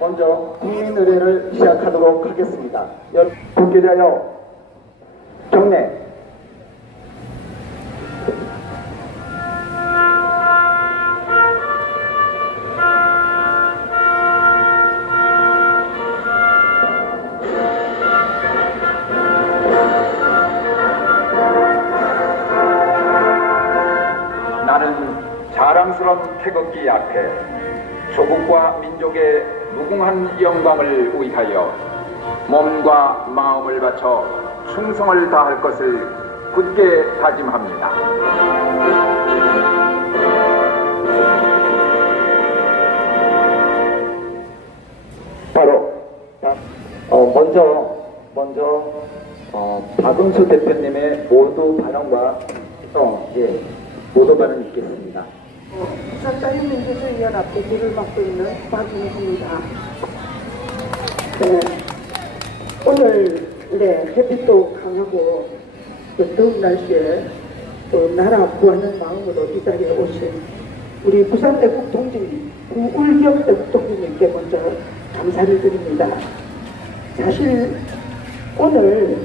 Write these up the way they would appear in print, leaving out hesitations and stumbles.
먼저 국민의례를 시작하도록 하겠습니다. 여러분께 대하여 경례. 나는 자랑스러운 태극기 앞에 조국과 민족의 무궁한 영광을 위하여 몸과 마음을 바쳐 충성을 다할 것을 굳게 다짐합니다. 바로 먼저 박은수 대표님의 모두 발언과 모두 발언 있겠습니다. 부산 자유민주주의연합 대표를 맡고 있는 박은수입니다. 네, 오늘 햇빛도 강하고 더운 날씨에 또 나라 구하는 마음으로 이 자리에 오신 우리 부산 애국동지님, 부울경 애국동지님께 먼저 감사를 드립니다. 사실 오늘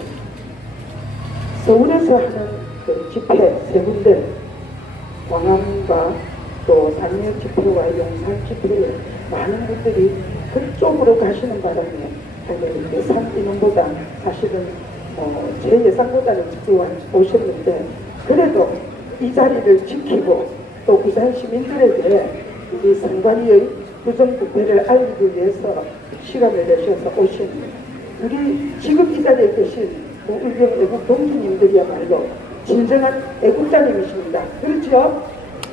서울에서 하는 그 집회 세 군데, 광화문과 또 산역 집회와 용산 집회에 많은 분들이 그쪽으로 가시는 바람에 예상 인원보다 사실은 제 예상보다는 적게 오셨는데, 그래도 이 자리를 지키고 또 부산 시민들에게 우리 선관위의 부정부패를 알리기 위해서 시간을 내셔서 오신 우리 지금 이 자리에 계신 우울경 애국 동지님들이야말로 진정한 애국자님이십니다. 그렇죠?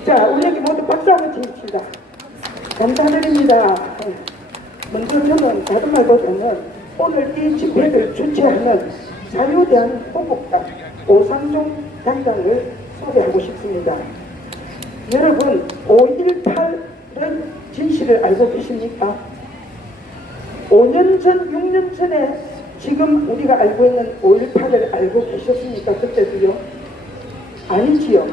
자, 우리에게 모두 박수 한번 치십시다. 감사드립니다. 먼저 저는 다른 말보다는 오늘 이 집회를 주최하는 자유대한민국당 오상종 당장을 소개하고 싶습니다. 여러분, 5.18의 진실을 알고 계십니까? 5년 전, 6년 전에 지금 우리가 알고 있는 5.18을 알고 계셨습니까? 그때도요? 아니지요.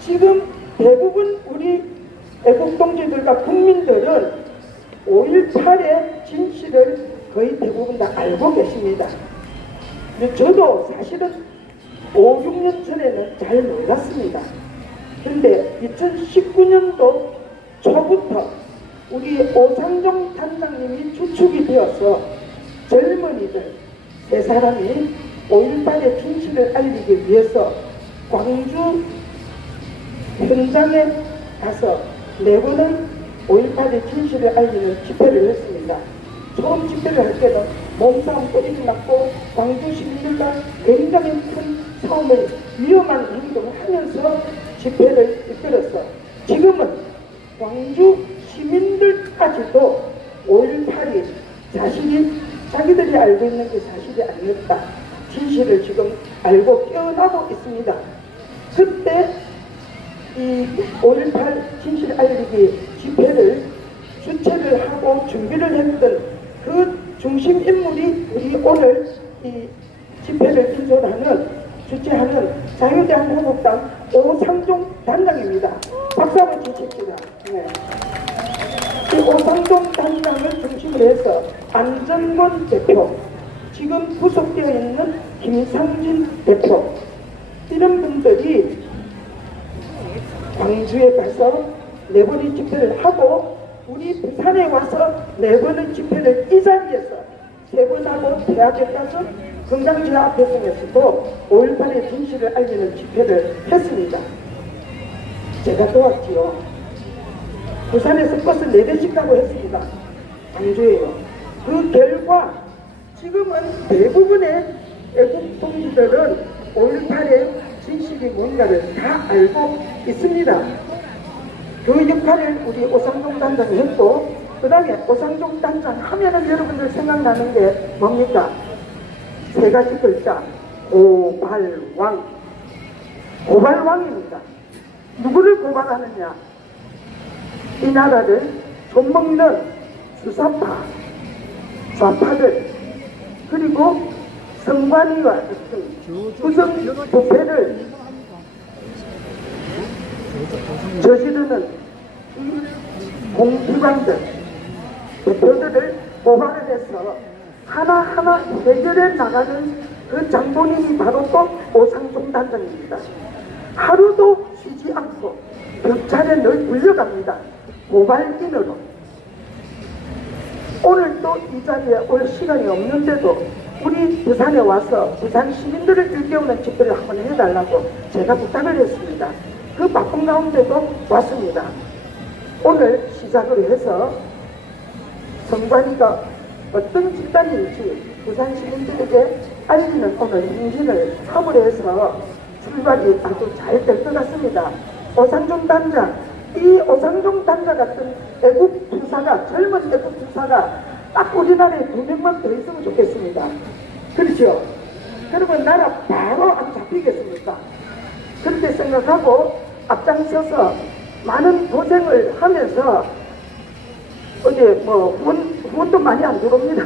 지금 대부분 우리 애국동지들과 국민들은 5.18의 진실을 거의 대부분 다 알고 계십니다. 저도 사실은 5, 6년 전에는 잘 몰랐습니다. 그런데 2019년도 초부터 우리 오상종 단장님이 주축이 되어서 젊은이들 세 사람이 5.18의 진실을 알리기 위해서 광주 현장에 가서 4번은 5.18의 진실을 알리는 집회를 했습니다. 처음 집회를 할 때는 몸싸움 꼬리를 맞고 광주 시민들과 굉장히 큰 싸움을 위험한 행동을 하면서 집회를 이끌었어. 지금은 광주 시민들까지도 5.18이 자기들이 알고 있는 게 사실이 아니었다, 진실을 지금 알고 깨어나고 있습니다. 그때 이 5.18 진실 알리기 집회를 주최를 하고 준비를 했던 그 중심 인물이 우리 오늘 이 집회를 주최하는 자유대한민국당 오상종 단장입니다. 박수 한번 주십시다. 네. 이 오상종 단장을 중심으로 해서 안정권 대표, 지금 구속되어 있는 김상진 대표, 이런 분들이 광주에 가서 4번의 집회를 하고 우리 부산에 와서 4번의 집회를 이 자리에서 3번 하고 대학에 가서 건강지하 앞에서도 5.18의 진실을 알리는 집회를 했습니다. 제가 도왔지요. 부산에서 버스 4대씩 가고 했습니다. 광주에요. 그 결과 지금은 대부분의 애국 동지들은 5.18의 진실이 뭔가를 다 알고 있습니다. 그 역할을 우리 오상종 단장이 했고, 그 다음에 오상종 단장 하면은 여러분들 생각나는 게 뭡니까? 3가지 글자, 고발왕. 고발왕입니다. 누구를 고발하느냐? 이 나라를 좀먹는 수사파, 좌파들, 그리고 선관위와 부정 부패를 저지르는 이 공기관들, 대표들을 모발을 해서 하나하나 해결해 나가는 그 장본인이 바로 또 오상종 단장입니다. 하루도 쉬지 않고 경찰에 늘 불려갑니다. 모발인으로. 오늘 또 이 자리에 올 시간이 없는데도 우리 부산에 와서 부산 시민들을 일깨우는 집회를 한번 해달라고 제가 부탁을 했습니다. 그 바쁜 가운데도 왔습니다. 오늘 시작으로 해서 선관위가 어떤 집단인지 부산 시민들에게 알리는 오늘 행진을 함으로 해서 출발이 아주 잘 될 것 같습니다. 오상종 단장, 이 오상종 단장 같은 애국 투사가, 젊은 애국 투사가 딱 우리나라에 2명만 더 있으면 좋겠습니다. 그렇죠? 그러면 나라 바로 안 잡히겠습니까? 그렇게 생각하고 앞장서서 많은 고생을 하면서 어제 뭐 후원도 많이 안 들어옵니다.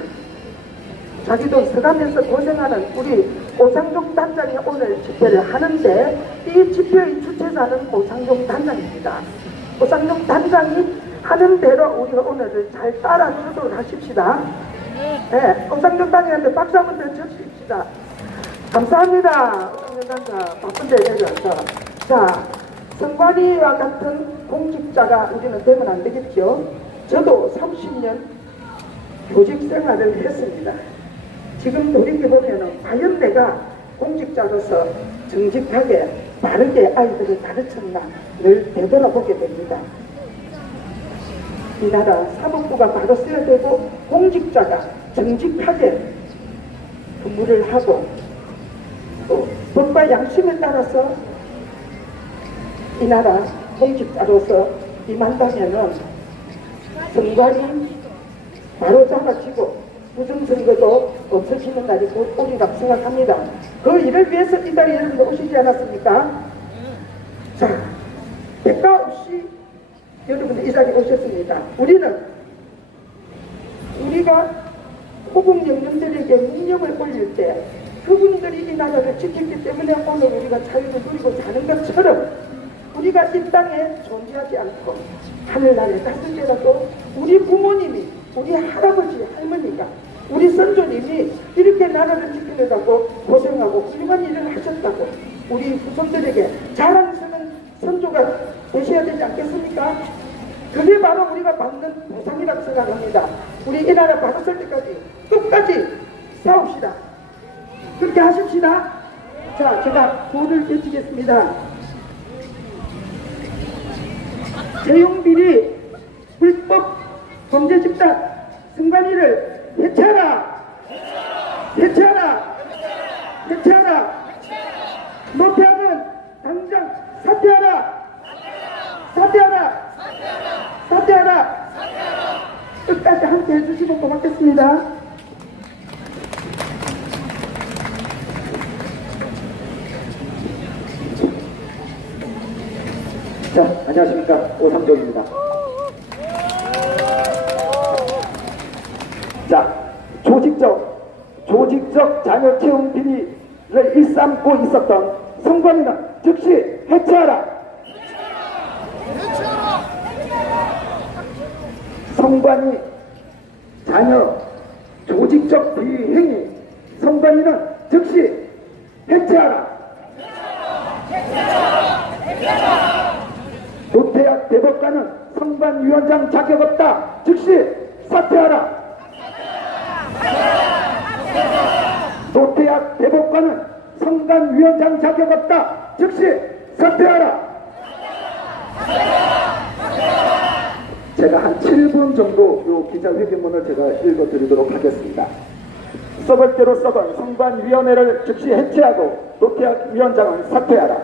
자기도 서가면서 고생하는 우리 오상종 단장이 오늘 집회를 하는데 이 집회의 주최자는 오상종 단장입니다. 오상종 단장이 하는 대로 우리가 오늘을 잘 따라주도록 하십시다. 네, 오상종 단장한테 박수 한번 더 쳐주십시다. 감사합니다. 오상종 단장 바쁜데 내려와서. 자, 선관위와 같은 공직자가 우리는 되면 안 되겠죠. 저도 30년 교직 생활을 했습니다. 지금 돌이켜보면 과연 내가 공직자로서 정직하게 바르게 아이들을 가르쳤나 늘 되돌아보게 됩니다. 이 나라 사법부가 바로 써야 되고 공직자가 정직하게 근무를 하고 또 법과 양심에 따라서 이 나라 공직자로서 임한다면은 선관위 바로 잡아지고 부정선거도 없어지는 날이 곧 오리라고 생각합니다. 그 일을 위해서 이 자리에 여러분들 오시지 않았습니까? 자, 대가 없이 여러분들 이 자리에 오셨습니다. 우리가 호국 영령들에게 묵념을 올릴 때 그분들이 이 나라를 지켰기 때문에 오늘 우리가 자유를 누리고 사는 것처럼 우리가 이 땅에 존재하지 않고 하늘나라에 갔을 때라도 우리 부모님이, 우리 할아버지, 할머니가, 우리 선조님이 이렇게 나라를 지키려고 고생하고 훌륭한 일을 하셨다고 우리 후손들에게 자랑스러운 선조가 되셔야 되지 않겠습니까? 그게 바로 우리가 받는 보상이라고 생각합니다. 우리 이 나라 받았을 때까지 끝까지 싸웁시다. 그렇게 하십시다. 자, 제가 구호를 외치겠습니다. 재용비리 불법 범죄 집단 선관위를 해체하라! 해체하라! 해체하라! 노태악은 당장 사퇴하라! 사퇴하라! 사퇴하라! 끝까지 함께 해주시면 고맙겠습니다. 자, 안녕하십니까. 오상종입니다. 자, 조직적 자녀 채용 비리를 일삼고 있었던 선관위는 즉시 해체하라! 선관위 자녀 조직적 비리 행위 선관위는 즉시 해체하라! 노태악 대법관은 선관위원장 자격 없다. 즉시 사퇴하라. 노태악 대법관은 선관위원장 자격 없다. 즉시 사퇴하라. 제가 한 7분 정도 요 기자회견문을 제가 읽어드리도록 하겠습니다. 썩을 대로 썩은 선관위원회를 즉시 해체하고 노태악 위원장은 사퇴하라.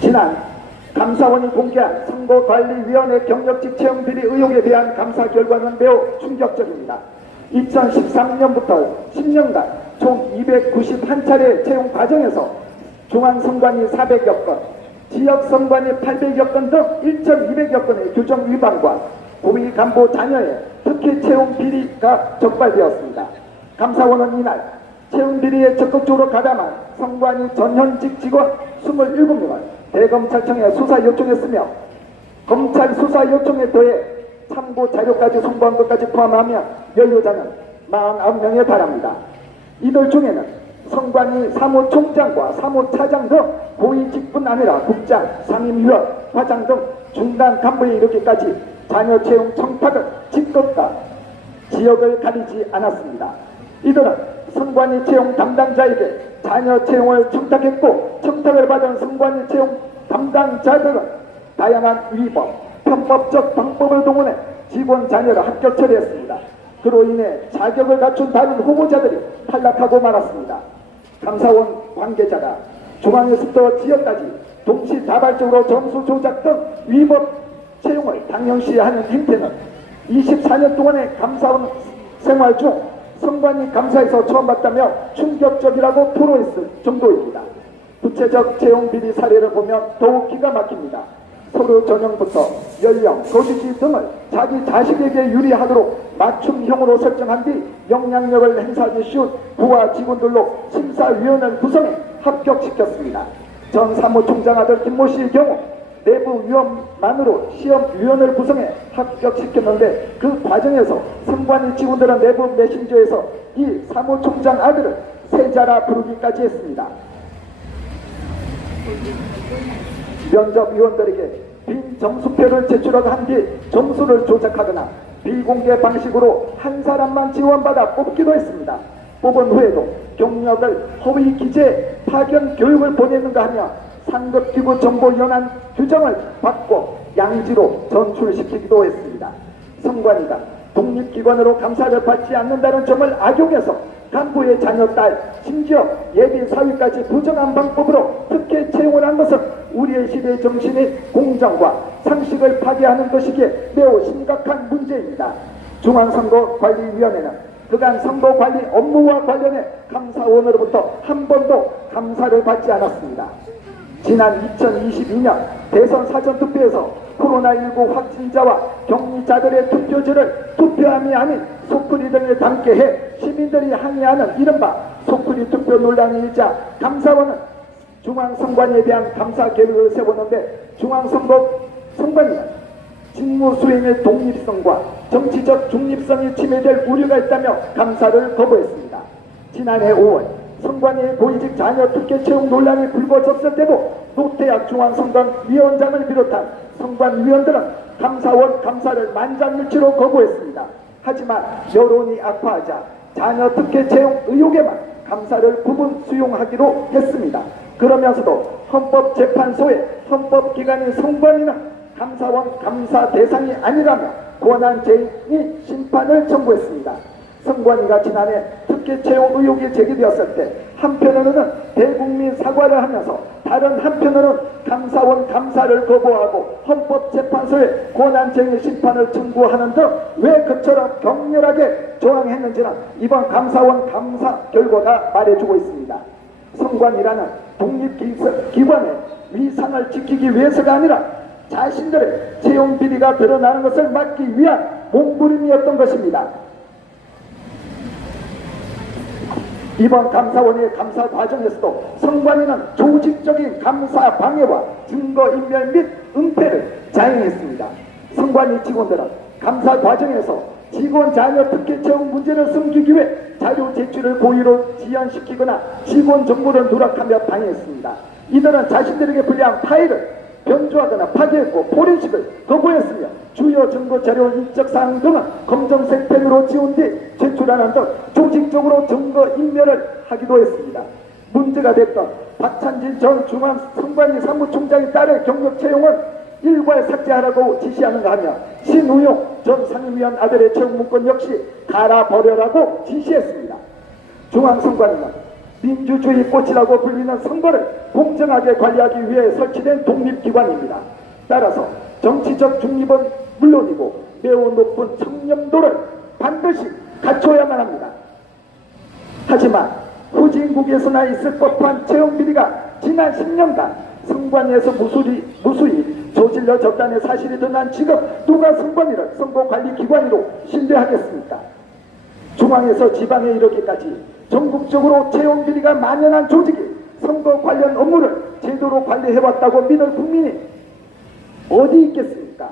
지난 감사원이 공개한 선거관리위원회 경력직 채용 비리 의혹에 대한 감사 결과는 매우 충격적입니다. 2013년부터 10년간 총 291차례 채용 과정에서 중앙선관위 400여 건, 지역선관위 800여 건 등 1,200여 건의 규정 위반과 고위 간부 자녀의 특혜 채용 비리가 적발되었습니다. 감사원은 이날 채용 비리에 적극적으로 가담한 선관위 전현직 직원 27명을 대검찰청에 수사 요청했으며 검찰 수사 요청에 더해 참고 자료까지 송부한 것까지 포함하면 연료자는 49명에 달합니다. 이들 중에는 선관위 사무총장과 사무차장 등 고위직뿐 아니라 국장, 상임위원, 과장 등 중간 간부에 이르기까지 자녀 채용 청탁을 직급과 지역을 가리지 않았습니다. 이들은 선관위 채용 담당자에게 자녀 채용을 청탁했고, 청탁을 받은 선관위 채용 담당자들은 다양한 위법, 편법적 방법을 동원해 직원 자녀를 합격 처리했습니다. 그로 인해 자격을 갖춘 다른 후보자들이 탈락하고 말았습니다. 감사원 관계자가 중앙에서부터 지역까지 동시다발적으로 점수 조작 등 위법 채용을 당연시하는 행태는 24년 동안의 감사원 생활 중 선관위 감사에서 처음 봤다며 충격적이라고 토로했을 정도입니다. 구체적 채용 비리 사례를 보면 더욱 기가 막힙니다. 서류 전형부터 연령, 거주지 등을 자기 자식에게 유리하도록 맞춤형으로 설정한 뒤 영향력을 행사하기 쉬운 부하 직원들로 심사위원을 구성해 합격시켰습니다. 전 사무총장 아들 김모 씨의 경우 내부위원만으로 시험위원을 구성해 합격시켰는데, 그 과정에서 선관위 직원들은 내부 메신저에서 이 사무총장 아들을 세자라 부르기까지 했습니다. 면접위원들에게 빈 점수표를 제출하고 한 뒤 점수를 조작하거나 비공개 방식으로 한 사람만 지원받아 뽑기도 했습니다. 뽑은 후에도 경력을 허위 기재 파견 교육을 보냈는가 하며 상급기구 정보 연한 규정을 바꿔 양지로 전출시키기도 했습니다. 선관위가 독립기관으로 감사를 받지 않는다는 점을 악용해서 간부의 자녀 딸, 심지어 예비 사위까지 부정한 방법으로 특혜 채용을 한 것은 우리의 시대 정신인 공정과 상식을 파괴하는 것이기에 매우 심각한 문제입니다. 중앙선거관리위원회는 그간 선거관리 업무와 관련해 감사원으로부터 한 번도 감사를 받지 않았습니다. 지난 2022년 대선 사전투표에서 코로나19 확진자와 격리자들의 투표지를 투표함이 아닌 소쿠리 등을 담게 해 시민들이 항의하는 이른바 소쿠리 투표 논란이 일자 감사원은 중앙선관위에 대한 감사 계획을 세웠는데, 중앙선관위는 직무 수행의 독립성과 정치적 중립성이 침해될 우려가 있다며 감사를 거부했습니다. 지난해 5월 선관위의 고위직 자녀 특혜 채용 논란이 불거졌을 때도 노태학 중앙선관위원장을 비롯한 선관위원들은 감사원 감사를 만장일치로 거부했습니다. 하지만 여론이 악화하자 자녀 특혜 채용 의혹에만 감사를 부분 수용하기로 했습니다. 그러면서도 헌법재판소의 헌법기관인 선관위는 감사원 감사 대상이 아니라며 권한쟁의 심판을 청구했습니다. 선관위가 지난해 특혜 채용 의혹이 제기되었을 때 한편으로는 대국민 사과를 하면서 다른 한편으로는 감사원 감사를 거부하고 헌법재판소에 권한쟁의 심판을 청구하는 등 왜 그처럼 격렬하게 저항했는지는 이번 감사원 감사 결과가 말해주고 있습니다. 선관위라는 독립기관의 위상을 지키기 위해서가 아니라 자신들의 채용 비리가 드러나는 것을 막기 위한 몸부림이었던 것입니다. 이번 감사원의 감사 과정에서도 선관위는 조직적인 감사 방해와 증거인멸 및 은폐를 자행했습니다. 선관위 직원들은 감사 과정에서 직원 자녀 특혜 채용 문제를 숨기기 위해 자료 제출을 고의로 지연시키거나 직원 정보를 누락하며 방해했습니다. 이들은 자신들에게 불리한 파일을 변조하거나 파괴했고 포렌식을 거부했으며 주요 증거 자료 인적사항 등은 검정색 펜으로 지운 뒤 제출하는 등 조직적으로 증거 인멸을 하기도 했습니다. 문제가 됐던 박찬진 전 중앙선관위 사무총장의 딸의 경력 채용은 일괄 삭제하라고 지시하는가 하며 신우용 전 상임위원 아들의 채용 문건 역시 갈아버려라고 지시했습니다. 중앙선관위는 민주주의 꽃이라고 불리는 선거를 공정하게 관리하기 위해 설치된 독립기관입니다. 따라서 정치적 중립은 물론이고 매우 높은 청렴도를 반드시 갖춰야만 합니다. 하지만 후진국에서나 있을 법한 채용 비리가 지난 10년간 선관위에서 무수히 저질러졌다는 사실이 드러난 지금 누가 선관위를 선거관리기관으로 신뢰하겠습니까? 중앙에서 지방에 이르기까지 전국적으로 채용 비리가 만연한 조직이 선거 관련 업무를 제대로 관리해왔다고 믿을 국민이 어디 있겠습니까?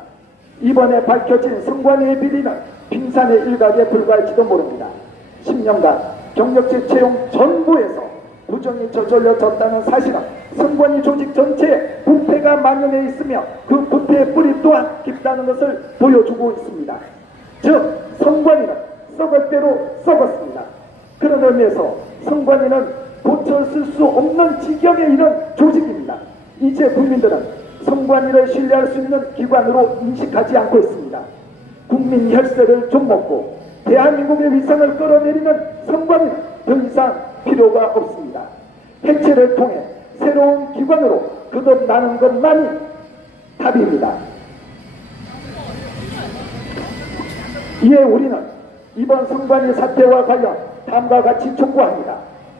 이번에 밝혀진 성관위의 비리는 빙산의 일각에 불과할지도 모릅니다. 10년간 경력직 채용 전부에서 부정이 저질러졌다는 사실은 성관위 조직 전체에 부패가 만연해 있으며 그 부패의 뿌리 또한 깊다는 것을 보여주고 있습니다. 즉 성관위는 썩을 대로 썩었습니다. 그런 의미에서 성관위는 고쳐쓸 수 없는 지경에 이른 조직입니다. 이제 국민들은 성관위를 신뢰할 수 있는 기관으로 인식하지 않고 있습니다. 국민 혈세를 좀먹고 대한민국의 위상을 끌어내리는 성관위는 더 이상 필요가 없습니다. 해체를 통해 새로운 기관으로 거듭나는 것만이 답입니다. 이에 우리는 이번 성관위 사태와 관련 다음과 같이 촉구합니다.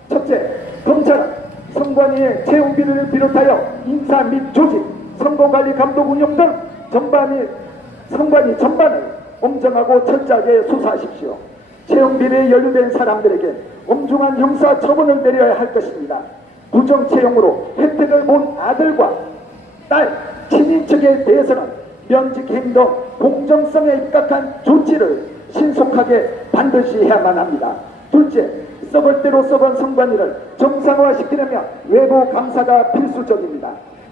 첫째, 검찰은 성관위의 채용 비리를 비롯하여 인사 및 조직, 선거관리 감독 운영 등 성관위 전반을 엄정하고 철저하게 수사하십시오. 채용 비리에 연루된 사람들에게 엄중한 형사 처분을 내려야 할 것입니다. 부정 채용으로 혜택을 본 아들과 딸, 친인척에 대해서는 면직 행동, 공정성에 입각한 조치를 신속하게 반드시 해야만 합니다. 둘째, 썩을 대로 썩은 성관위를 정상화시키려면 외부 감사가 필수적입니다.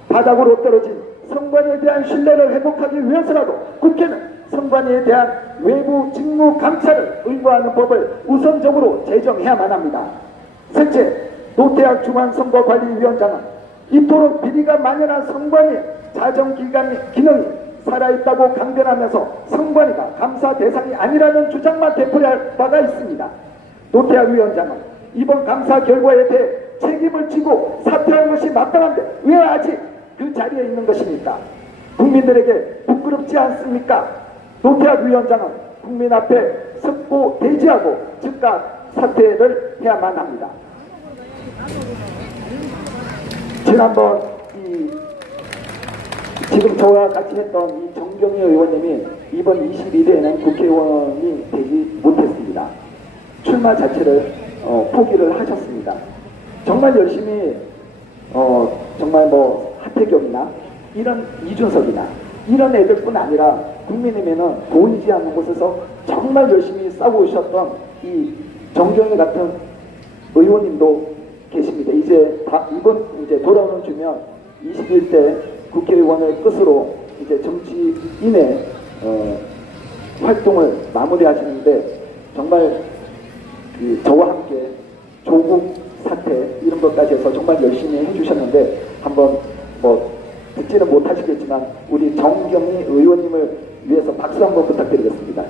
바닥으로 떨어진 성관위에 대한 신뢰를 회복하기 위해서라도 국회는 성관위에 대한 외부 직무 감사를 의무화하는 법을 우선적으로 제정해야만 합니다. 셋째, 노태학 중앙선거관리위원장은 이토록 비리가 만연한 성관위의 자정기능이 살아있다고 강변하면서 성관위가 감사 대상이 아니라는 주장만 되풀이할 바가 있습니다. 노태학 위원장은 이번 감사 결과에 대해 책임을 지고 사퇴한 것이 마땅한데 왜 아직 그 자리에 있는 것입니까? 국민들에게 부끄럽지 않습니까? 노태학 위원장은 국민 앞에 섰고 대지하고 즉각 사퇴를 해야만 합니다. 지난번 지금 저와 같이 했던 이 정경희 의원님이 이번 21대에는 국회의원이 되지 못했습니다. 출마 자체를 포기를 하셨습니다. 정말 열심히 정말 뭐 하태경이나 이런 이준석이나 이런 애들뿐 아니라 국민의힘에는 보이지 않는 곳에서 정말 열심히 싸우고 오셨던 이 정경희 같은 의원님도 계십니다. 이번 돌아오는 주면 21대 국회의원을 끝으로 이제 정치인의 활동을 마무리하시는데 정말 저와 함께 조국 사태 이런 것까지 해서 정말 열심히 해주셨는데 한번 뭐 듣지는 못하시겠지만 우리 정경희 의원님을 위해서 박수 한번 부탁드리겠습니다.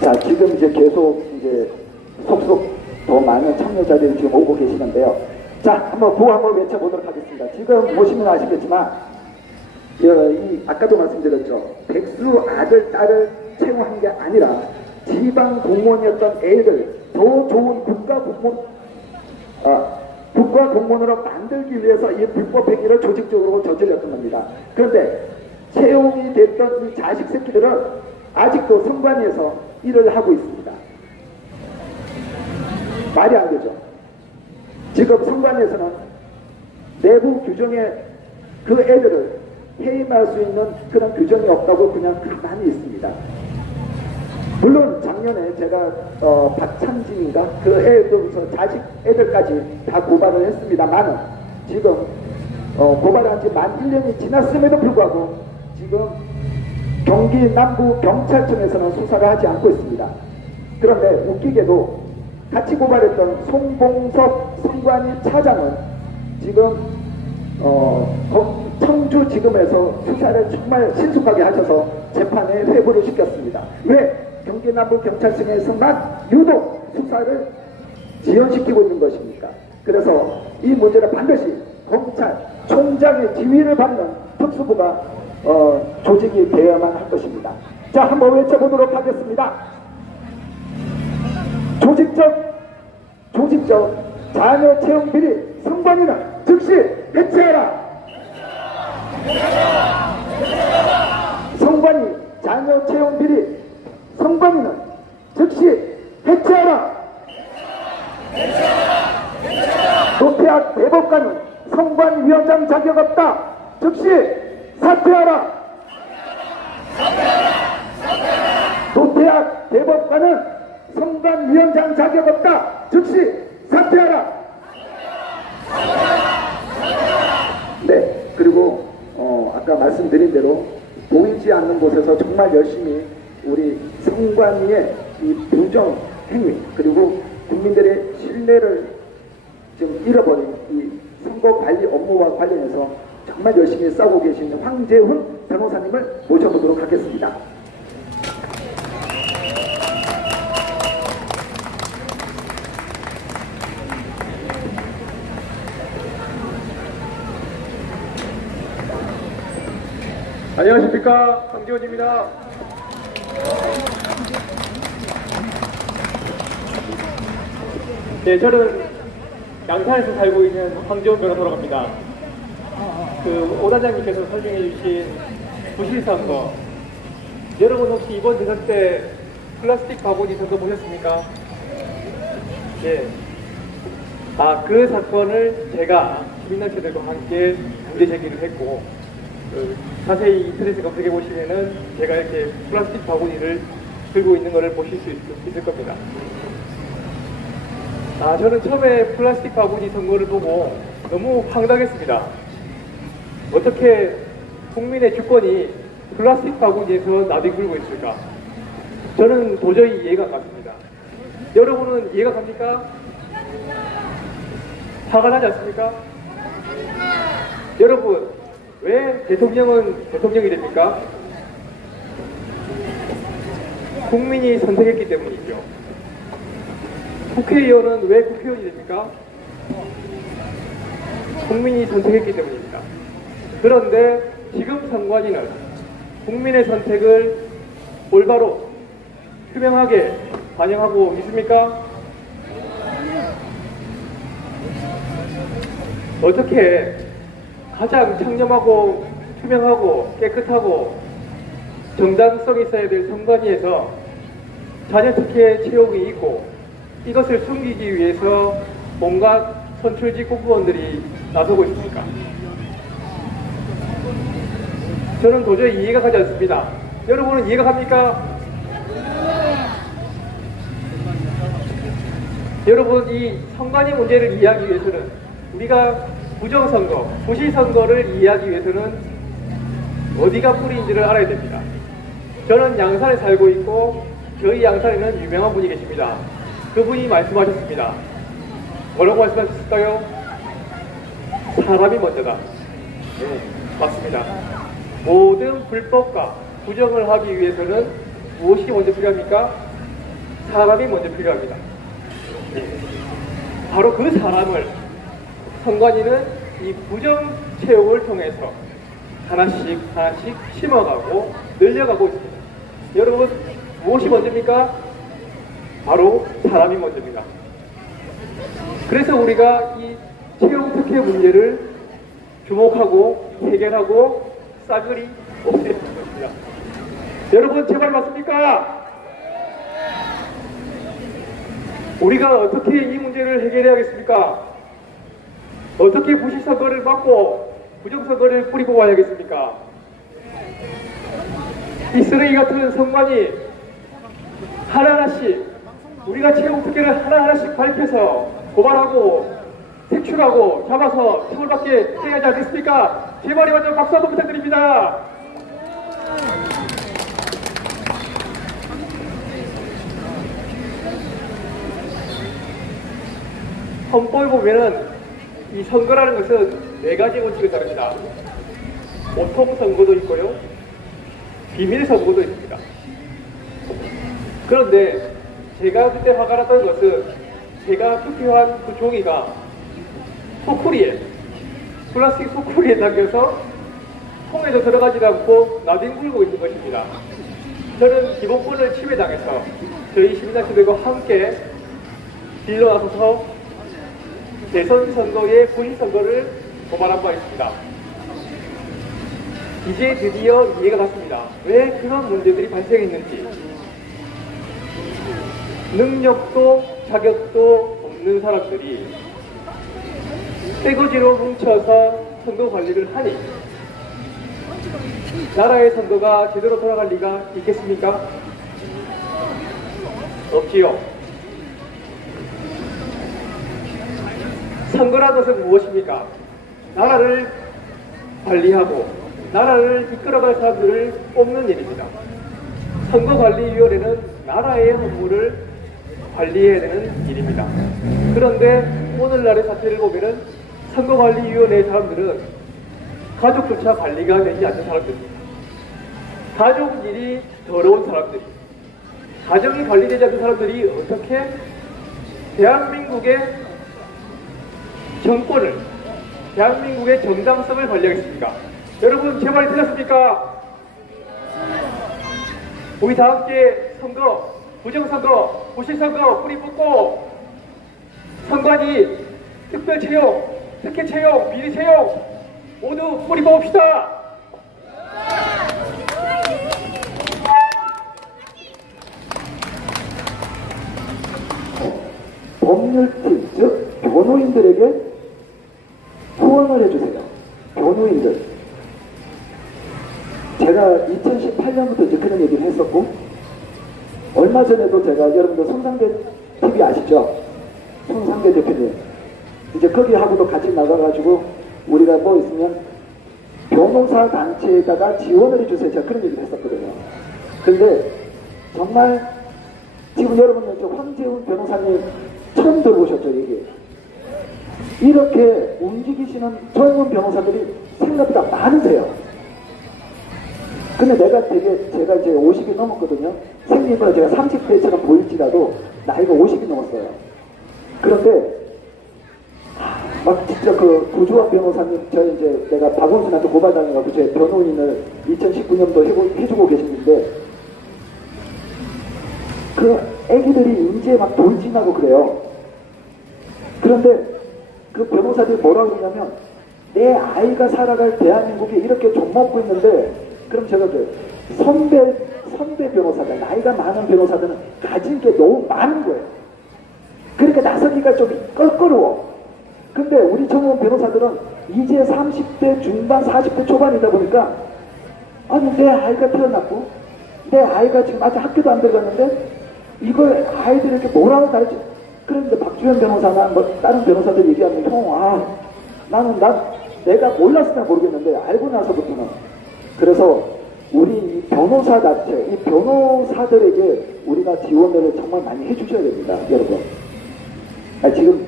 자, 지금 이제 계속 속속 더 많은 참여자들이 지금 오고 계시는데요. 자, 한번 구호 한번 외쳐보도록 하겠습니다. 지금 보시면 아시겠지만 아까도 말씀드렸죠. 백수 아들, 딸을 채용한 게 아니라 지방 공무원이었던 애들 더 좋은 국가 공무원으로 만들기 위해서 이 불법 행위를 조직적으로 저질렀던 겁니다. 그런데 채용이 됐던 이 자식 새끼들은 아직도 성관위에서 일을 하고 있습니다. 말이 안 되죠. 지금 성관위에서는 내부 규정에 그 애들을 해임할 수 있는 그런 규정이 없다고 그냥 가만히 있습니다. 물론 작년에 제가 박찬진인가 그 애들부터 자식 애들까지 다 고발을 했습니다만 지금 고발한 지 만 1년이 지났음에도 불구하고 지금 경기 남부 경찰청에서는 수사를 하지 않고 있습니다. 그런데 웃기게도 같이 고발했던 송봉섭 성관위 차장은 지금 청주지검에서 수사를 정말 신속하게 하셔서 재판에 회부를 시켰습니다. 왜 경기 남부 경찰청에서만 유독 수사를 지연시키고 있는 것입니까? 그래서 이 문제는 반드시 검찰총장의 지휘를 받는 특수부가 조직이 되어야만 할 것입니다. 자, 한번 외쳐보도록 하겠습니다. 조직적 자녀 채용 비리 성관위는 즉시 해체해라. 성관위 자녀 채용 비리 성관위는 즉시 해체하라. 노태학 대법관은 성관위원 즉시 사퇴하라. 노태학 대법관은 선관위원장 자격 없다. 즉시 사퇴하라. 네, 그리고 아까 말씀드린 대로 보이지 않는 곳에서 정말 열심히 우리 선관위의 이 부정 행위 그리고 국민들의 신뢰를 지금 잃어버린 이 선거 관리 업무와 관련해서 정말 열심히 싸우고 계시는 황재훈 변호사님을 모셔보도록 하겠습니다. 안녕하십니까, 황재훈입니다. 네, 저는 양산에서 살고 있는 황재훈 변호사라고 합니다. 오 단장님께서 설명해 주신 부실선거, 여러분 혹시 이번 대선 때 플라스틱 바구니 선거 보셨습니까? 네. 그 사건을 제가 시민단체들과 함께 문제 제기를 했고, 자세히 인터넷에 검색해 보시면은 제가 이렇게 플라스틱 바구니를 들고 있는 것을 보실 수 있을 겁니다. 저는 처음에 플라스틱 바구니 선거를 보고 너무 황당했습니다. 어떻게 국민의 주권이 플라스틱 바구니에서 나뒹굴고 있을까? 저는 도저히 이해가 안 갔습니다. 여러분은 이해가 갑니까? 화가 나지 않습니까? 여러분, 왜 대통령은 대통령이 됩니까? 국민이 선택했기 때문이죠. 국회의원은 왜 국회의원이 됩니까? 국민이 선택했기 때문입니다. 그런데 지금 선관위는 국민의 선택을 올바로 투명하게 반영하고 있습니까? 어떻게 가장 청렴하고 투명하고 깨끗하고 정당성이 있어야 될 선관위에서 자녀특혜 채용이 있고 이것을 숨기기 위해서 온갖 선출직 공무원들이 나서고 있습니까? 저는 도저히 이해가 가지 않습니다. 여러분은 이해가 갑니까? 여러분, 이 선관위 문제를 이해하기 위해서는 우리가 부정선거, 부실선거를 이해하기 위해서는 어디가 뿌리인지를 알아야 됩니다. 저는 양산에 살고 있고 저희 양산에는 유명한 분이 계십니다. 그분이 말씀하셨습니다. 뭐라고 말씀하셨을까요? 사람이 먼저다. 네, 맞습니다. 모든 불법과 부정을 하기 위해서는 무엇이 먼저 필요합니까? 사람이 먼저 필요합니다. 네. 바로 그 사람을 선관위는 이 부정 채용을 통해서 하나씩 심어가고 늘려가고 있습니다. 여러분, 무엇이 먼저입니까? 바로 사람이 먼저입니다. 그래서 우리가 이 채용 특혜 문제를 주목하고 해결하고 싸그리 없애는 것입니다. 여러분, 제 말 맞습니까? 우리가 어떻게 이 문제를 해결해야겠습니까? 어떻게 부실선거를 막고 부정선거를 뿌리 뽑아야겠습니까? 이 쓰레기 같은 선관위 하나하나씩 우리가 채용 특혜를 하나하나씩 밝혀서 고발하고 색출하고 잡아서 처벌받게 해야 하지 않겠습니까? 제 말이 맞으면 박수 한번 부탁드립니다. 헌법에 보면은 이 선거라는 것은 4가지 원칙을 따릅니다. 보통 선거도 있고요, 비밀 선거도 있습니다. 그런데 제가 그때 화가 났던 것은 제가 투표한 그 종이가 소쿠리에, 플라스틱 소쿠리에 담겨서 통에도 들어가지 않고 나뒹굴고 있는 것입니다. 저는 기본권을 침해당해서 저희 시민단체들과 함께 빌려 나서서 대선 선거의 부실 선거를 고발한 바 있습니다. 이제 드디어 이해가 갔습니다. 왜 그런 문제들이 발생했는지. 능력도 자격도 없는 사람들이 떼거지로 뭉쳐서 선거 관리를 하니 나라의 선거가 제대로 돌아갈 리가 있겠습니까? 없지요. 선거라는 것은 무엇입니까? 나라를 관리하고 나라를 이끌어갈 사람들을 뽑는 일입니다. 선거관리위원회는 나라의 업무를 관리해야 되는 일입니다. 그런데 오늘날의 사태를 보면은 선거관리위원회의 사람들은 가족조차 관리가 되지 않는 사람들입니다. 가족 일이 더러운 사람들이, 가정이 관리되지 않는 사람들이 어떻게 대한민국의 정권을, 대한민국의 정당성을 관리하겠습니까? 여러분, 제 말이 틀렸습니까? 우리 다 함께 선거, 부정선거, 부실선거 뿌리 뽑고 선관위, 특별채용, 특혜채용, 비리채용 모두 뿌리 뽑읍시다. 법률팀, 즉 변호인들에게 후원을 해주세요. 변호인들. 제가 2018년부터 이제 그런 얘기를 했었고, 얼마 전에도 제가 여러분들 손상대 TV 아시죠? 손상대 대표님. 이제 거기하고도 같이 나가가지고 우리가 뭐 있으면 변호사 단체에다가 지원을 해주세요. 제가 그런 얘기를 했었거든요. 근데 정말 지금 여러분은 저 황재훈 변호사님 처음 들어보셨죠, 얘기? 이렇게 움직이시는 젊은 변호사들이 생각보다 많으세요. 근데 제가 이제 50이 넘었거든요. 생김으로 제가 30대처럼 보일지라도 나이가 50이 넘었어요. 그런데 막 진짜 그 구주환 변호사님, 이제 내가 박원순한테 고발당해가지고 제 변호인을 2019년도 해주고 계시는데, 그 애기들이 이제 막 돌진하고 그래요. 그런데 그 변호사들이 뭐라고 그러냐면, 내 아이가 살아갈 대한민국이 이렇게 좀먹고 있는데, 그럼 제가 선배 변호사들, 나이가 많은 변호사들은 가진 게 너무 많은 거예요. 그러니까 나서기가 좀 껄끄러워. 근데 우리 젊은 변호사들은 이제 30대 중반, 40대 초반이다 보니까, 아니, 내 아이가 태어났고, 내 아이가 지금 아직 학교도 안 들어갔는데, 이걸 아이들에게 뭐라고 가르쳐? 그런데 박주현 변호사나 뭐 다른 변호사들 얘기하면, 내가 몰랐으면 모르겠는데, 알고 나서부터는. 그래서 우리 이 변호사 자체, 이 변호사들에게 우리가 지원을 정말 많이 해주셔야 됩니다, 여러분. 지금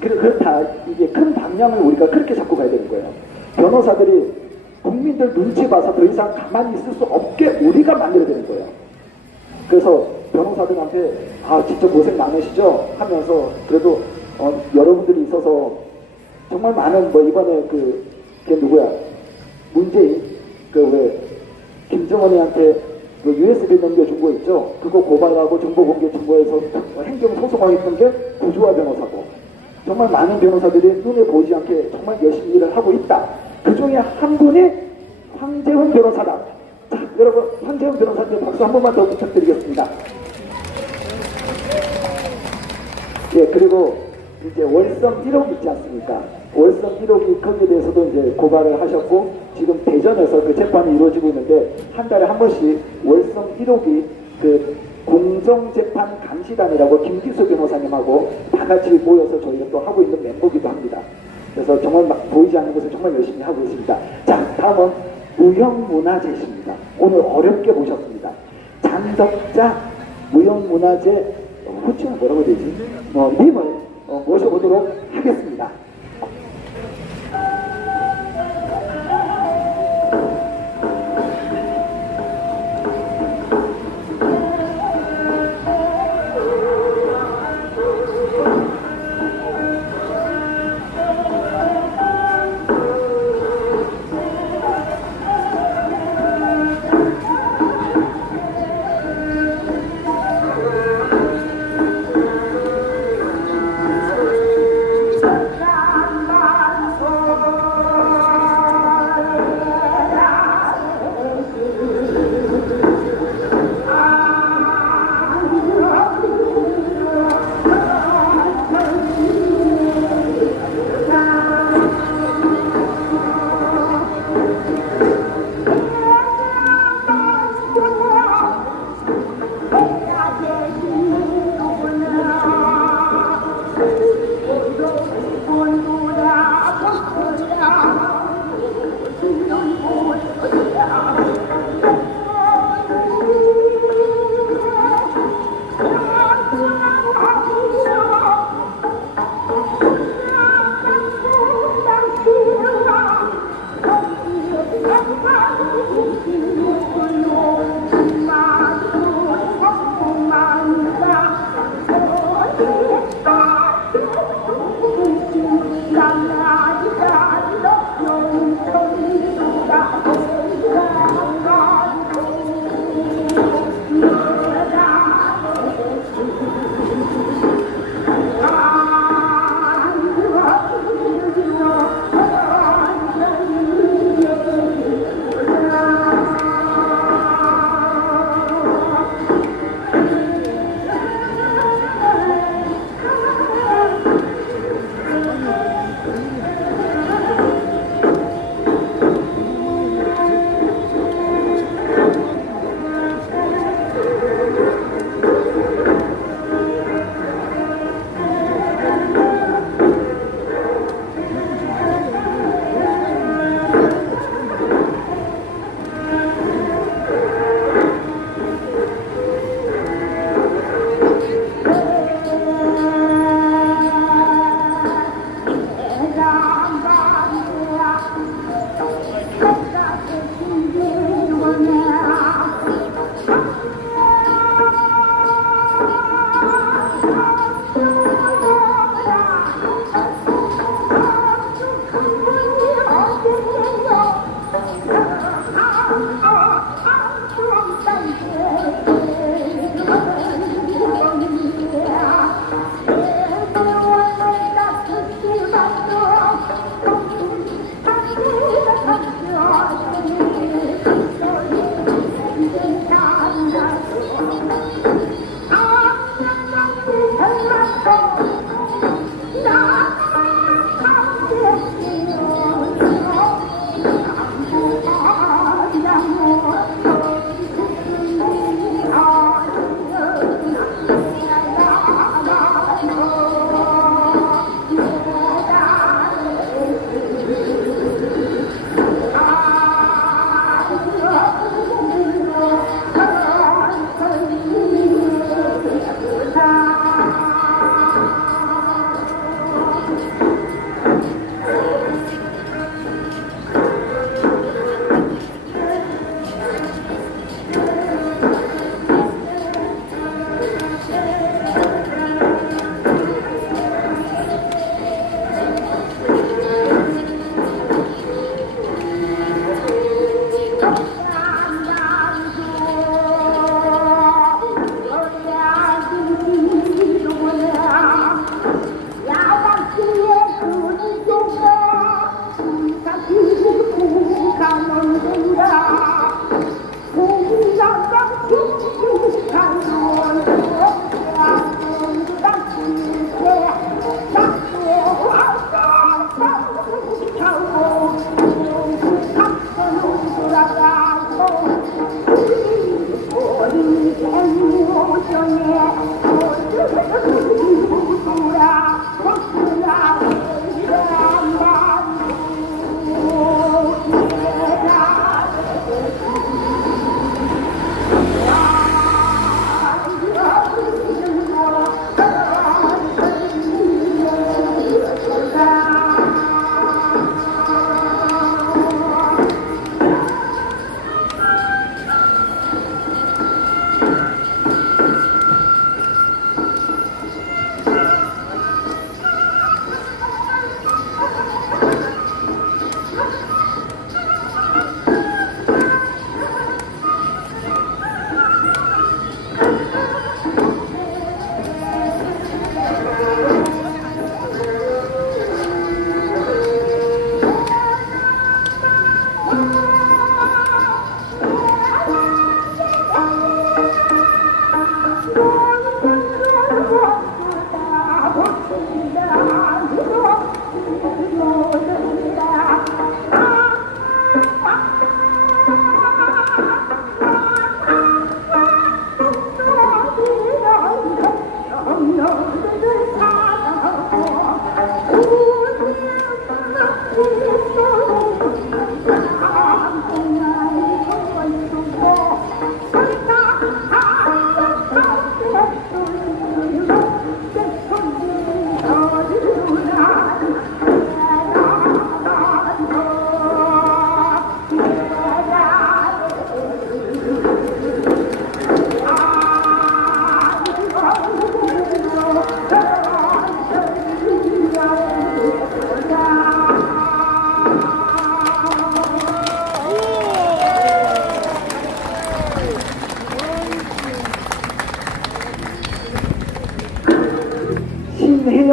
그렇다, 이게 큰 방향을 우리가 그렇게 잡고 가야 되는 거예요. 변호사들이 국민들 눈치 봐서 더 이상 가만히 있을 수 없게 우리가 만들어야 되는 거예요. 그래서 변호사들한테 진짜 고생 많으시죠? 하면서 그래도 여러분들이 있어서 정말 많은 이번에 걔 누구야? 문재인 왜 김정은이한테 USB 넘겨준 거 있죠? 그거 고발하고 정보공개 청구해서 행정소송하고 했던 게 구주화 변호사고, 정말 많은 변호사들이 눈에 보이지 않게 정말 열심히 일을 하고 있다. 그 중에 한 분이 황재훈 변호사다. 자, 여러분, 황재훈 변호사님 박수 한 번만 더 부탁드리겠습니다. 예, 그리고 이제 월성 1억 있지 않습니까? 월성 1억이 거기에 대해서도 이제 고발을 하셨고, 지금 대전에서 그 재판이 이루어지고 있는데, 한 달에 한 번씩 월성 1억이 공정재판 감시단이라고 김기수 변호사님하고 다 같이 모여서 저희가 또 하고 있는 멤버기도 합니다. 그래서 정말 막 보이지 않는 것을 정말 열심히 하고 있습니다. 자, 다음은 무형문화재십니다. 오늘 어렵게 모셨습니다. 장덕자 무형문화재 호칭은 뭐라고 해야 되지? 님을 모셔보도록 하겠습니다.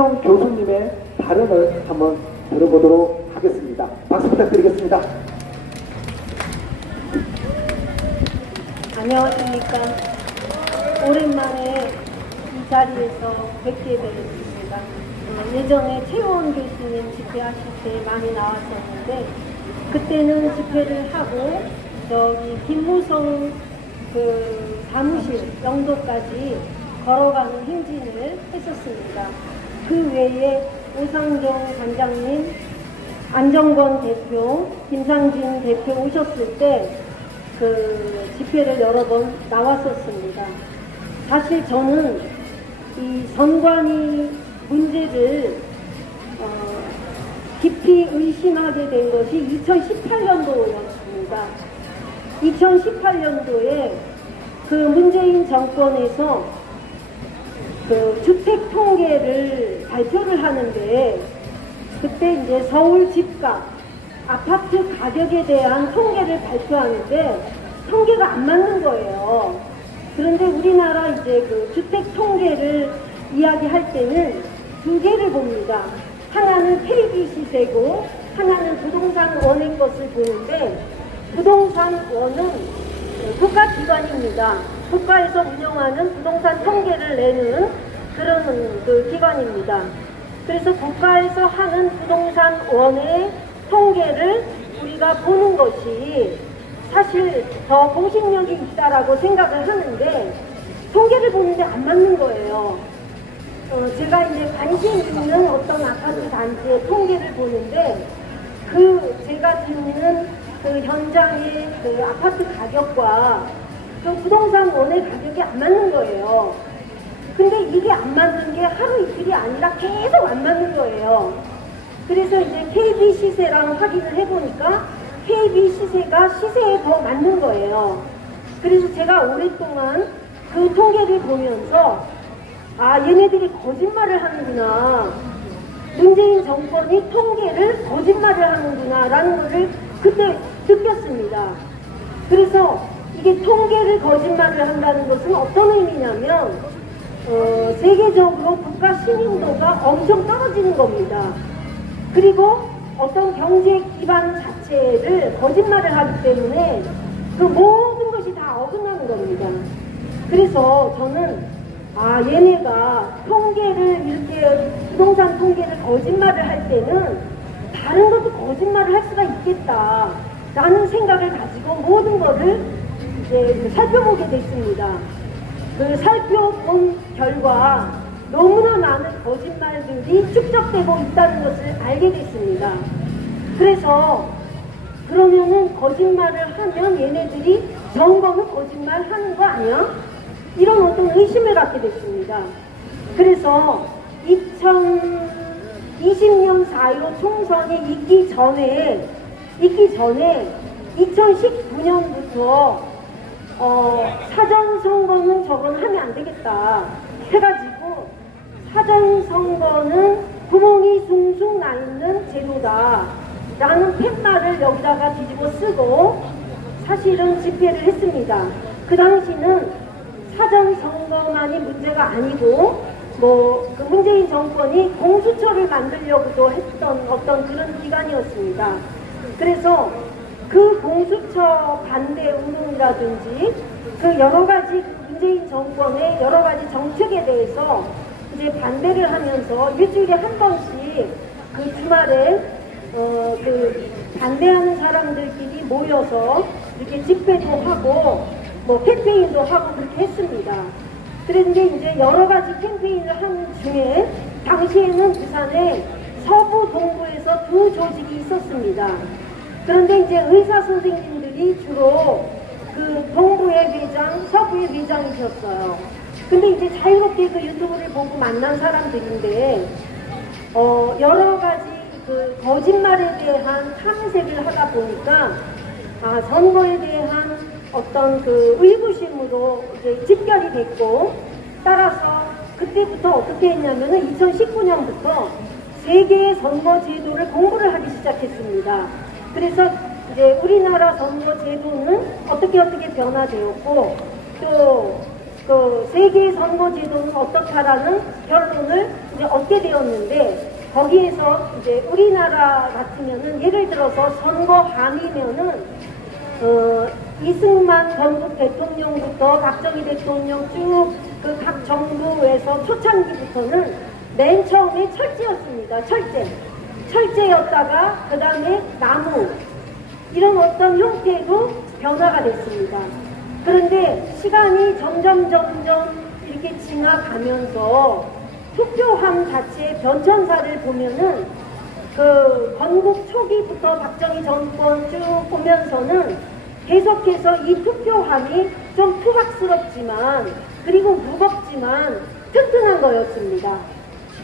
이기영 교수님의 발언을 한번 들어보도록 하겠습니다. 박수 부탁드리겠습니다. 안녕하십니까. 오랜만에 이 자리에서 뵙게 되었습니다. 예전에 최원 교수님 집회하실 때 많이 나왔었는데 그때는 집회를 하고 저기 김무성 그 사무실 영도까지 걸어가는 행진을 했었습니다. 그 외에 오상정 관장님, 안정권 대표, 김상진 대표 오셨을 때 그 집회를 여러 번 나왔었습니다. 사실 저는 이 선관위 문제를 깊이 의심하게 된 것이 2018년도였습니다. 2018년도에 그 문재인 정권에서 그 주택 통계를 발표를 하는데 그때 이제 서울 집값, 아파트 가격에 대한 통계를 발표하는데 통계가 안 맞는 거예요. 그런데 우리나라 이제 그 주택 통계를 이야기할 때는 두 개를 봅니다. 하나는 KB 시세고 하나는 부동산 원의 것을 보는데 부동산 원은 국가기관입니다. 국가에서 운영하는 부동산 통계를 내는 그런 그 기관입니다. 그래서 국가에서 하는 부동산 원의 통계를 우리가 보는 것이 사실 더 공신력이 있다라고 생각을 하는데 통계를 보는데 안 맞는 거예요. 제가 이제 관심 있는 어떤 아파트 단지의 통계를 보는데 그 제가 듣는 그 현장의 그 아파트 가격과 그 부동산 원의 가격이 안 맞는 거예요. 근데 이게 안 맞는 게 하루 이틀이 아니라 계속 안 맞는 거예요. 그래서 이제 KB 시세랑 확인을 해보니까 KB 시세가 시세에 더 맞는 거예요. 그래서 제가 오랫동안 그 통계를 보면서 아, 얘네들이 거짓말을 하는구나. 문재인 정권이 통계를 거짓말을 하는구나 라는 것을 그때 느꼈습니다. 그래서 이게 통계를 거짓말을 한다는 것은 어떤 의미냐면 세계적으로 국가 신인도가 엄청 떨어지는 겁니다. 그리고 어떤 경제 기반 자체를 거짓말을 하기 때문에 그 모든 것이 다 어긋나는 겁니다. 그래서 저는 아, 얘네가 통계를 이렇게 부동산 통계를 거짓말을 할 때는 다른 것도 거짓말을 할 수가 있겠다 라는 생각을 가지고 모든 것을 이제 살펴보게 됐습니다. 그 살펴본 결과 너무나 많은 거짓말들이 축적되고 있다는 것을 알게 됐습니다. 그래서 그러면은 거짓말을 하면 얘네들이 점검은 거짓말 하는 거 아니야? 이런 어떤 의심을 갖게 됐습니다. 그래서 2020년 4.15 총선이 있기 전에 2019년부터 사전선거는 저건 하면 안 되겠다 해가지고 사전선거는 구멍이 숭숭 나 있는 제도다 라는 팻말을 여기다가 뒤집어 쓰고 사실은 집회를 했습니다. 그 당시는 사전선거만이 문제가 아니고 그 문재인 정권이 공수처를 만들려고도 했던 어떤 그런 기간이었습니다. 그래서 그 공수처 반대 운동이라든지 그 여러 가지 문재인 정권의 여러 가지 정책에 대해서 이제 반대를 하면서 일주일에 한 번씩 그 주말에 그 반대하는 사람들끼리 모여서 이렇게 집회도 하고 뭐 캠페인도 하고 그렇게 했습니다. 그런데 이제 여러 가지 캠페인을 하는 중에 당시에는 부산에 서부 동부에서 두 조직이 있었습니다. 그런데 이제 의사 선생님들이 주로 그 동부의 회장, 서부의 회장이셨어요. 근데 이제 자유롭게 그 유튜브를 보고 만난 사람들인데 여러 가지 그 거짓말에 대한 탐색을 하다 보니까 아, 선거에 대한 어떤 그 의구심으로 이제 집결이 됐고 따라서 그때부터 어떻게 했냐면은 2019년부터 세계의 선거 제도를 공부를 하기 시작했습니다. 그래서 이제 우리나라 선거 제도는 어떻게 변화되었고 또 그 그 세계 선거 제도는 어떻게 하라는 결론을 이제 얻게 되었는데, 거기에서 이제 우리나라 같으면은 예를 들어서 선거 밤이면은 이승만 전국 대통령부터 박정희 대통령 쭉 그 각 정부에서 초창기부터는 맨 처음에 철제였습니다. 철제였다가 그 다음에 나무, 이런 어떤 형태로 변화가 됐습니다. 그런데 시간이 점점 이렇게 지나가면서 투표함 자체의 변천사를 보면은 그 건국 초기부터 박정희 정권 쭉 보면서는 계속해서 이 투표함이 좀 투박스럽지만, 그리고 무겁지만 튼튼한 거였습니다.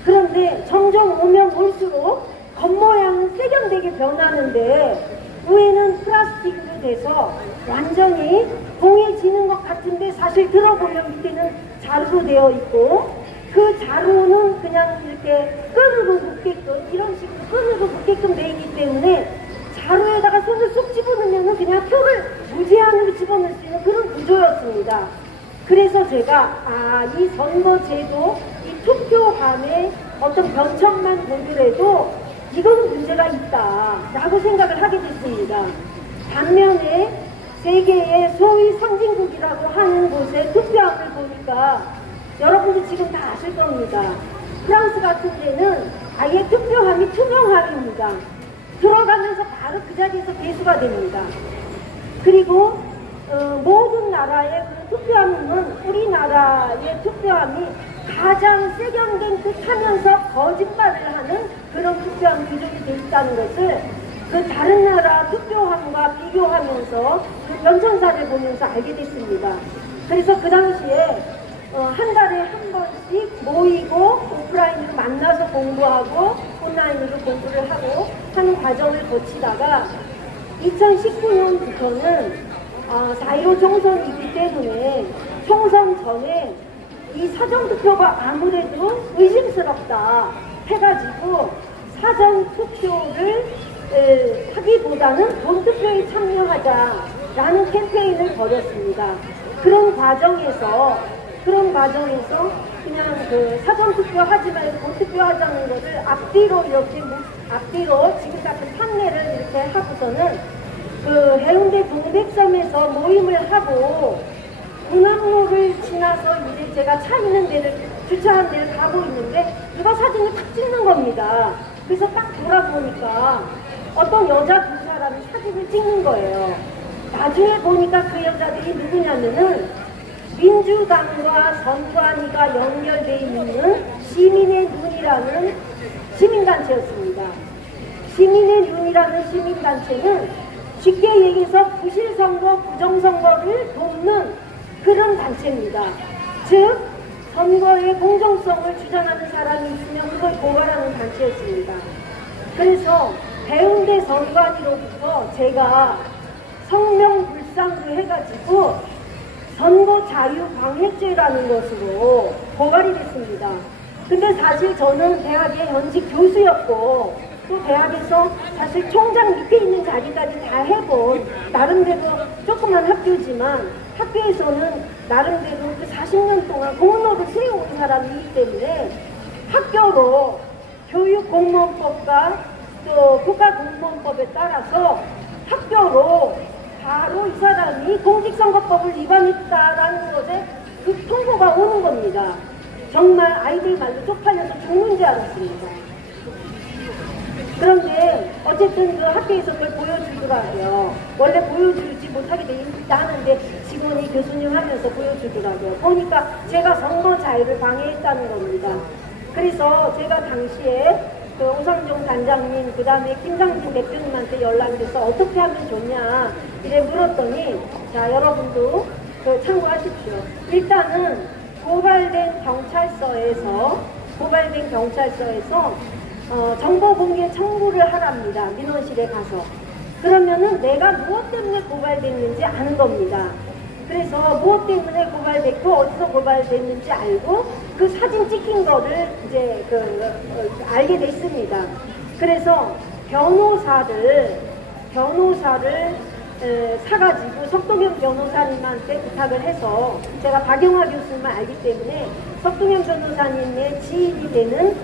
그런데 점점 오면 올수록 겉모양은 세련되게 변하는데 위에는 플라스틱으로 돼서 완전히 동해지는 것 같은데, 사실 들어보면 밑에는 자루로 되어 있고, 그 자루는 그냥 이렇게 끈으로 묶게끔, 이런 식으로 끈으로 묶게끔 되어 있기 때문에 자루에다가 손을 쏙 집어넣으면 그냥 표를 무제한으로 집어넣을 수 있는 그런 구조였습니다. 그래서 제가 이 선거제도, 이 투표함의 어떤 변천만 보더라도 이건 문제가 있다라고 생각을 하게 됐습니다. 반면에 세계의 소위 선진국이라고 하는 곳의 투표함을 보니까 여러분도 지금 다 아실 겁니다. 프랑스 같은 데는 아예 투표함이 투명함입니다. 들어가면서 바로 그 자리에서 배수가 됩니다. 그리고 모든 나라의 그 투표함은 우리나라의 투표함이 가장 세련된 듯 하면서 거짓말을 하는 그런 투표함 규정이 되어 있다는 것을 그 다른 나라 투표함과 비교하면서 그 변천사를 보면서 알게 됐습니다. 그래서 그 당시에 한 달에 한 번씩 모이고 오프라인으로 만나서 공부하고 온라인으로 공부를 하고 하는 과정을 거치다가 2019년부터는 4.15 총선이기 때문에 총선 전에 이 사전투표가 아무래도 의심스럽다 해가지고 사전투표를 하기보다는 본투표에 참여하자라는 캠페인을 벌였습니다. 그런 과정에서 그냥 그 사전투표 하지 말고 본투표 하자는 것을 앞뒤로 지금 같은 판례를 이렇게 하고서는 그 해운대 동백섬에서 모임을 하고 군함로를 지나서 이제 제가 차 있는 데를, 주차한 데를 가고 있는데 누가 사진을 딱 찍는 겁니다. 그래서 딱 돌아보니까 어떤 여자 두 사람이 사진을 찍는 거예요. 나중에 보니까 그 여자들이 누구냐면은 민주당과 선관위가 연결되어 있는 시민의 눈이라는 시민단체였습니다. 시민의 눈이라는 시민단체는 쉽게 얘기해서 부실선거, 부정선거를 돕는 그런 단체입니다. 즉 선거의 공정성을 주장하는 사람이 있으면 그걸 고발하는 단체였습니다. 그래서 해운대 선관위로부터 제가 성명불상도 해가지고 선거자유방해죄라는 것으로 고발이 됐습니다. 근데 사실 저는 대학의 현직 교수였고 또 대학에서 사실 총장 밑에 있는 자리까지 다 해본 나름대로 조그만 학교지만 학교에서는 나름대로 그 40년 동안 공로를 세워온 사람이기 때문에 학교로 교육공무원법과 또 국가공무원법에 따라서 학교로 바로 이 사람이 공직선거법을 위반했다라는 것에 그 통보가 오는 겁니다. 정말 아이들 말로 쪽팔려서 죽는 줄 알았습니다. 그런데 어쨌든 그 학교에서 그걸 보여주더라고요. 원래 보여주지 못하게 돼 있다 하는데 직원이 교수님 하면서 보여주더라고요. 보니까 제가 선거 자유를 방해했다는 겁니다. 그래서 제가 당시에 그 오상종 단장님, 그 다음에 김상진 대표님한테 연락이 돼서 어떻게 하면 좋냐 이래 물었더니, 자 여러분도 그 참고하십시오. 일단은 고발된 경찰서에서 정보공개 청구를 하랍니다. 민원실에 가서. 그러면은 내가 무엇 때문에 고발됐는지 아는 겁니다. 그래서 무엇 때문에 고발됐고 어디서 고발됐는지 알고 그 사진 찍힌 거를 이제 알게 됐습니다. 그래서 변호사를 사가지고 석동현 변호사님한테 부탁을 해서 제가 박영화 교수님을 알기 때문에 석동현 변호사님의 지인이 되는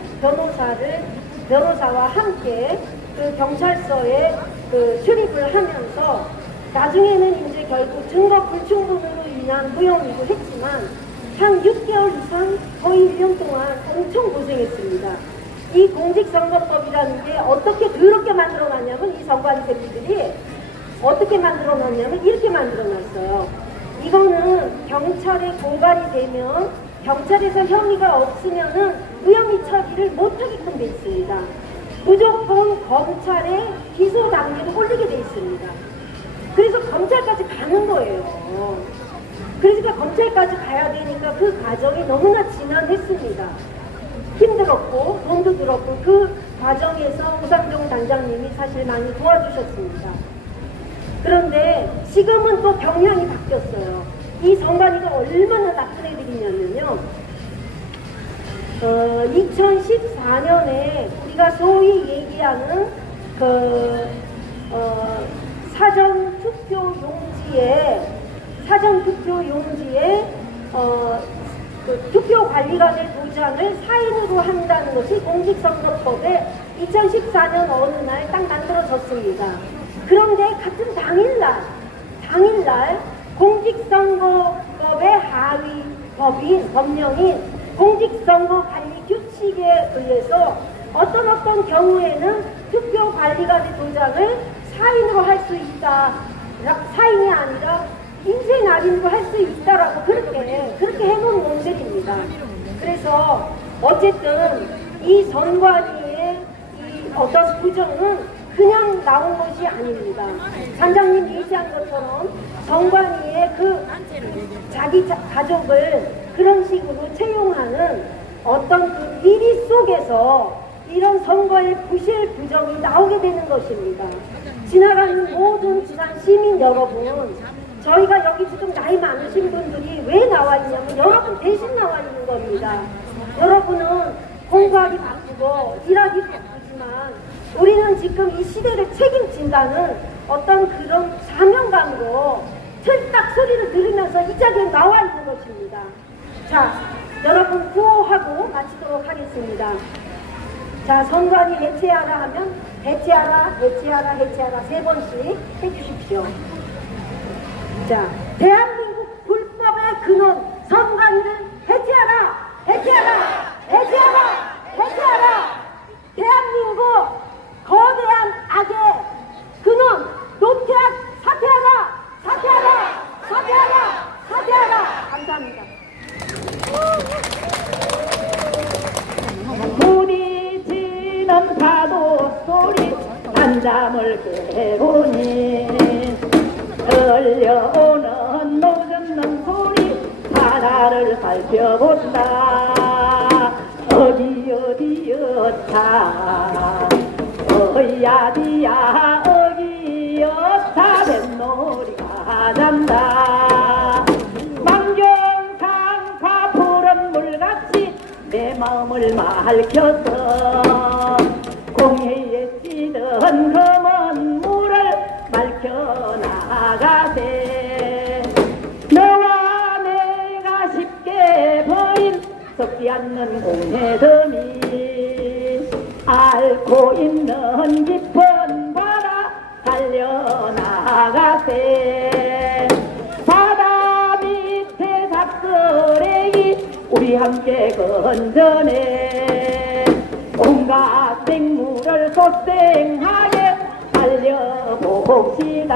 변호사와 함께 그 경찰서에 그 출입을 하면서 나중에는 이제 결국 증거 불충분으로 인한 무혐의도 했지만 한 6개월 이상 거의 1년 동안 엄청 고생했습니다. 이 공직선거법이라는 게 어떻게 그렇게 만들어놨냐면 이 선관 새끼들이 어떻게 만들어놨냐면 이렇게 만들어놨어요. 이거는 경찰에 고발이 되면 경찰에서 혐의가 없으면은 무혐의 처리를 못하게끔 돼 있습니다. 무조건 검찰에 기소 단계로 올리게 돼 있습니다. 그래서 검찰까지 가는 거예요. 그러니까 검찰까지 가야 되니까 그 과정이 너무나 지난했습니다. 힘들었고 돈도 들었고 그 과정에서 오상종 단장님이 사실 많이 도와주셨습니다. 그런데 지금은 또 경향이 바뀌었어요. 이 선관위가 얼마나 나쁜 애들이냐면요. 2014년에 우리가 소위 얘기하는 그 사전투표 용지에 그 투표관리관의 도장을 사인으로 한다는 것이 공직선거법에 2014년 어느 날 딱 만들어졌습니다. 그런데 같은 당일날 공직선거법의 하위 법령인 공직선거관리규칙에 의해서 어떤 경우에는 투표관리관의 도장을 사인으로 할 수 있다. 사인이 아니라 인쇄 날인으로 할 수 있다라고 그렇게 해놓은 놈들입니다. 그래서 어쨌든 이 선관위의 이 어떤 부정은 그냥 나온 것이 아닙니다. 단장님 얘기한 것처럼 선관위의 그 자기 가족을 그런 식으로 채용하는 어떤 그 비리 속에서 이런 선거의 부실 부정이 나오게 되는 것입니다. 지나가는 모든 부산 시민 여러분, 저희가 여기 지금 나이 많으신 분들이 왜 나와 있냐면 여러분 대신 나와 있는 겁니다. 여러분은 공부하기 바쁘고 일하기 바쁘지만 우리는 지금 이 시대를 책임진다는 어떤 그런 사명감으로 철딱 소리를 들으면서 이 자리에 나와 있는 것입니다. 자, 여러분 구호하고 마치도록 하겠습니다. 자, 선관위 해체하라 하면 해체하라 3번씩 해주십시오. 자, 대한민국 불법의 근원 선관위를 해체하라. 대한민국 거대한 악의 근원 노태악 사퇴하라. 감사합니다. 부딪히는 파도 소리 한잠을 깨보니 들려오는 노젓는 소리 바다를 살펴본다. 어디여타 어야디야 어기여타 뱃놀이가 잔다. 망경상파 푸른 물같이 내 마음을 맑혔어. 공해에 찌든 검은 물을 밝혀나가세. 너와 내가 쉽게 버린 썩지 않는 공해섬이 앓고 있는 깊은 바다 달려나가세. 바다 밑에 닭쓰레기 우리 함께 건져내. 온갖 생물을 소생하게 살려봅시다.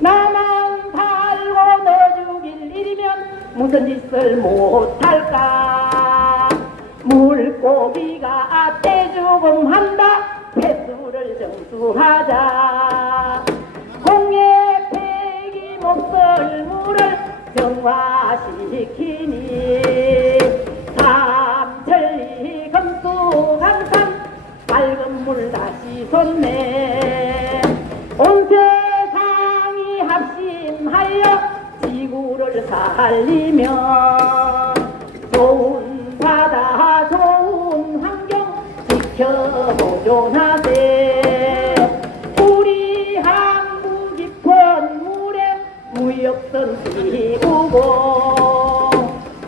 나만 살고 너 죽일 일이면 무슨 짓을 못할까. 물고기가 떼죽음한다. 횟수를 정수하자. 공의 폐기 몹쓸 물을 정화시키니 삼천리 금수강산 맑은 물 다시 솟네. 온 세상이 합심하여 지구를 살리며 좋은 바다 좋은 환경 지켜 보존하세. 우리 한국 무역선 띄우고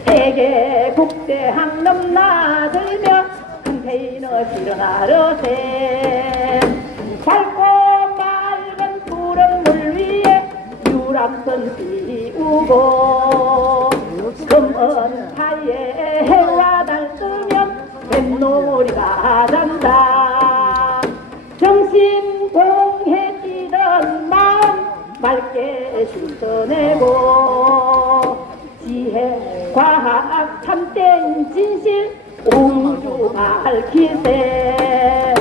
세계 국제 항로 나들며 컨테이너 실어나러 새 밝고 맑은 푸른 물 위에 유람선 띄우고 검은 하에 해와 달 뜨면 뱃놀이가 잔다 정신 공해 뛰던 마음 맑게 씻어내고 지혜 과학 참된 진실 우주 밝히세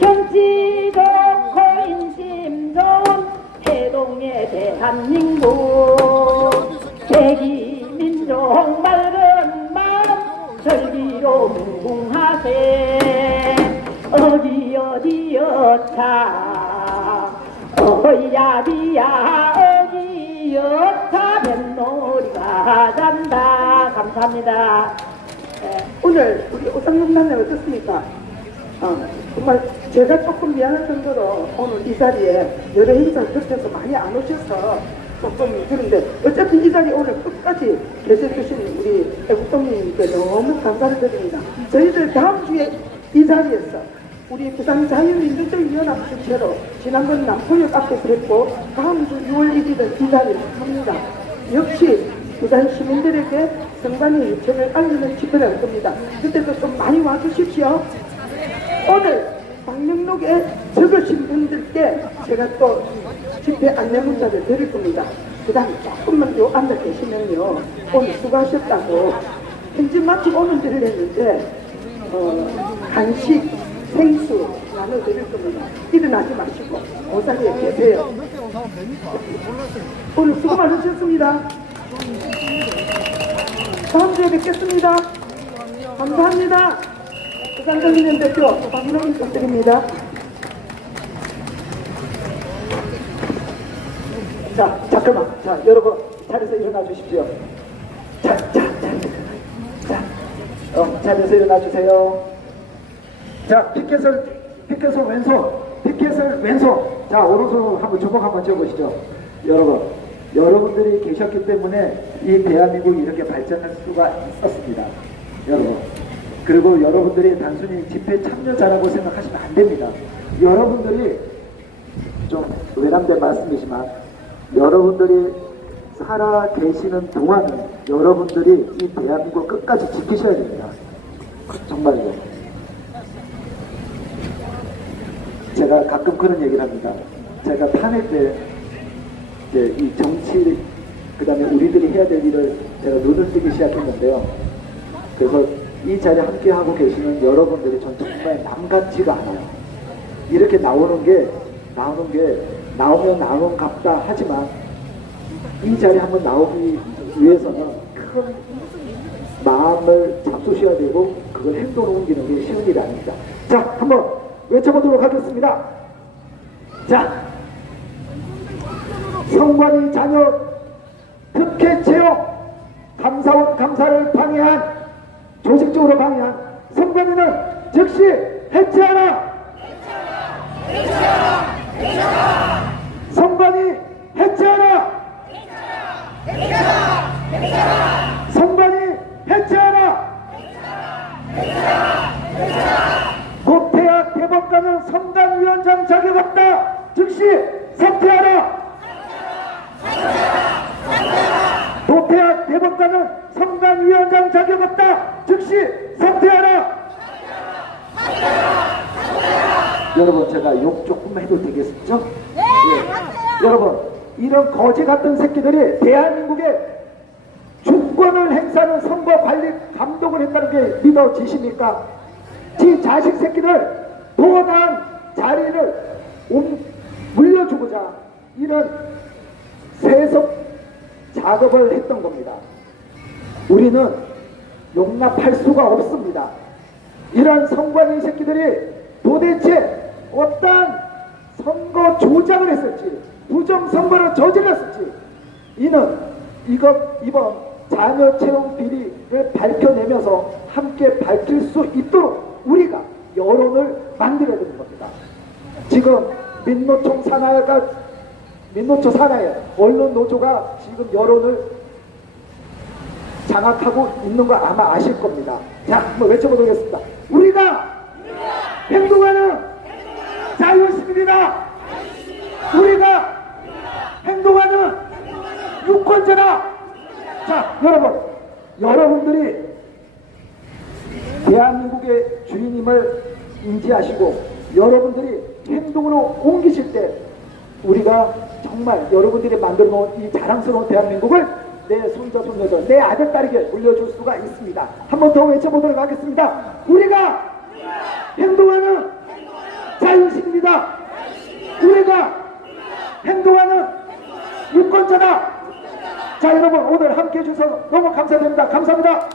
경치 좋고 인심 좋은 해동의 대한민국 대기 민족 맑은 마음 절기로 무궁하세 어디여 차 어이야비야 어디여 차 뱃놀이가 잔다. 감사합니다. 오늘 우리 오상룡단에 어떻습니까? 정말 제가 조금 미안할 정도로 오늘 이 자리에 여러 행사를 겹쳐서 많이 안 오셔서 조금 그런데 어차피 이 자리에 오늘 끝까지 계셔주신 우리 애국동님께 너무 감사를 드립니다. 저희들 다음 주에 이 자리에서 우리 부산 자유민주주의연합 주최로 지난번 남포역 앞에서 했고 다음 주 6월 1일은 이 자리를 합니다. 역시 부산 시민들에게 성관의 유책을 알리는 집회를 할 겁니다. 그때도 좀 많이 와주십시오. 오늘 방명록에 적으신 분들께 제가 또 집회 안내 문자를 드릴 겁니다. 그 다음에 조금만 요 앉아 계시면요 오늘 수고하셨다고 편집 마치고 오늘 드리려는데 간식 생수 나눠드릴 겁니다. 일어나지 마시고 그 자리에 계세요. 오늘 수고 많으셨습니다. 다음 주에 뵙겠습니다. 감사합니다. 부산정의연 대표 박인홍 부탁드립니다. 자, 잠깐만. 자, 여러분 자리에서 일어나 주십시오. 자리에서 일어나 주세요. 자, 피켓을 왼손. 자, 오른손 한번 주먹 한번 쥐어보시죠. 여러분들이 계셨기 때문에 이 대한민국이 이렇게 발전할 수가 있었습니다. 여러분. 그리고 여러분들이 단순히 집회 참여자라고 생각하시면 안 됩니다. 여러분들이 좀 외람된 말씀이지만 여러분들이 살아 계시는 동안은 여러분들이 이 대한민국을 끝까지 지키셔야 됩니다. 정말요. 제가 가끔 그런 얘기를 합니다. 제가 탄핵 때 이제 이 정치 그 다음에 우리들이 해야 될 일을 제가 눈을 뜨기 시작했는데요. 그래서 이 자리에 함께 하고 계시는 여러분들이 전 정말 남 같지가 않아요. 이렇게 나오는 게 나오면 나온 같다 하지만 이 자리에 한번 나오기 위해서는 큰 마음을 잡수셔야 되고 그걸 행동으로 옮기는 게 쉬운 일이 아닙니다. 자, 한번 외쳐보도록 하겠습니다. 자, 성관이 자녀 특혜 채용 감사원 감사를 방해한 조직적으로 방해한 성관이는 즉시 해체하라! 성관이 해체하라! 성관이 해체하라! 고태학 대법관은 성관위원장 자격 없다! 즉시 사퇴하라! 도태학 대법관은 성관위원장 자격 없다! 즉시 사퇴하라! 여러분, 제가 욕 조금 해도 되겠죠? 네! 예. 여러분, 이런 거지 같은 새끼들이 대한민국의 주권을 행사하는 선거 관리 감독을 했다는 게 믿어지십니까? 지 자식 새끼들 더 나은 자리를 물려주고자 이런 세속 작업을 했던 겁니다. 우리는 용납할 수가 없습니다. 이런 성관이 새끼들이 도대체 어떤 선거 조작을 했을지 부정선거를 저질렀을지 이번 자녀 채용 비리를 밝혀내면서 함께 밝힐 수 있도록 우리가 여론을 만들어야 되는 겁니다. 지금 민노총 산하가 민노총 산하에 언론 노조가 지금 여론을 장악하고 있는 거 아마 아실 겁니다. 자, 한번 외쳐보도록 하겠습니다. 우리가 행동하는 자유시민이다. 우리가 행동하는 유권자다. 자, 여러분들이 대한민국의 주인임을 인지하시고 여러분들이 행동으로 옮기실 때 우리가 정말 여러분들이 만들어 놓은 이 자랑스러운 대한민국을 내 손자 손녀들, 내 아들 딸에게 물려줄 수가 있습니다. 한 번 더 외쳐보도록 하겠습니다. 우리가 행동하는 자유시민이다. 우리가 행동하는 유권자다. 자, 여러분 오늘 함께해 주셔서 너무 감사드립니다. 감사합니다.